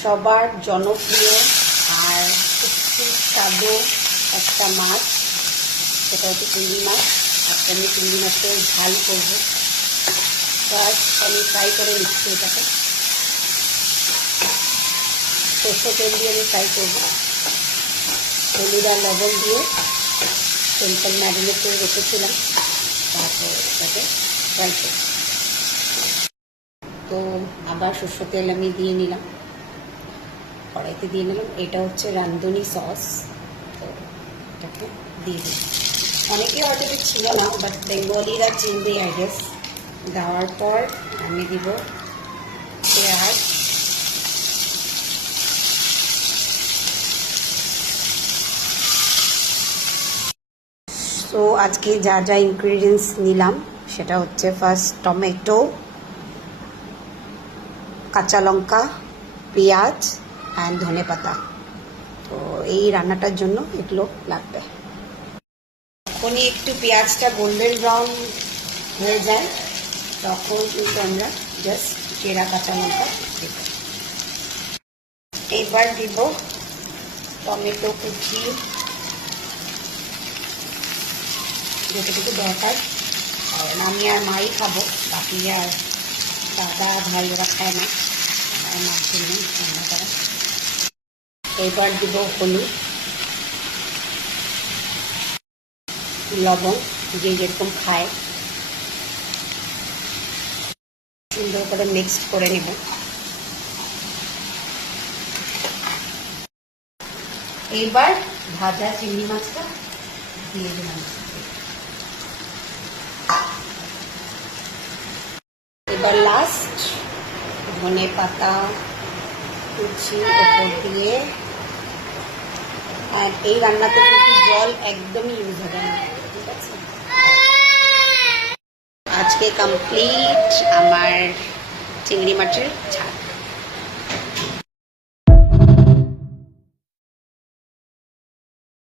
সবার জনপ্রিয় আর খুব সুস্বাদু একটা মাছ, সেটা হচ্ছে চিংড়ি মাছ। আজকে আমি চিংড়ি মাছের ঝাল করব। ফার্স্ট আমি ফ্রাই করে নিচ্ছি এটাকে, সরষে তেল দিয়ে আমি ফ্রাই করবো। হলুদ আর লবণ দিয়ে তেল ম্যারিনেট করে রেখেছিলাম, তারপর এটাকে ফ্রাই করব। তো আবার সরষে তেল আমি দিয়ে নিলাম, কড়াইতে দিয়ে নিলাম। এটা হচ্ছে রাঁধুনি সস, তো এটাকে দিয়ে দিই। অনেকে হয়তো এটা ছিল না, বাট বেঙ্গলিরা চিনবে আই গেস। দেওয়ার পর আমি দিব পেঁয়াজ, তো আজকে যা যা ইনগ্রিডিয়েন্টস নিলাম সেটা হচ্ছে ফার্স্ট টমেটো, কাঁচা লঙ্কা, পেঁয়াজ অ্যান্ড ধনে পাতা। তো এই রান্নাটার জন্য এগুলো লাগবে। যখনই একটু পেঁয়াজটা গোল্ডেন ব্রাউন হয়ে যায় তখন কিন্তু আমরা জাস্ট চেরা কাঁচা লঙ্কা দেব। এবার দিব টমেটো কুচি, যেটুকু দরকার। কারণ আমি আর মাই খাবো, বাকি আর দাদা ভাই ওরা খায় না, আমার মার জন্য রান্না করা। এবার দিব হলুদ, লবণ, যে যেরকম খায়। সুন্দর করে মিক্সড করে নেব। এবার ভাজা চিংড়ি মাছটা দিয়ে দিলাম। এবার লাস্ট ধনে পাতা কুচি ওপর দিয়ে। আর এই রান্নাতে কিন্তু জল একদমই ইউজ হবে না, ঠিক আছে? আজকে কমপ্লিট আমার চিংড়ি মাছের ঝাল।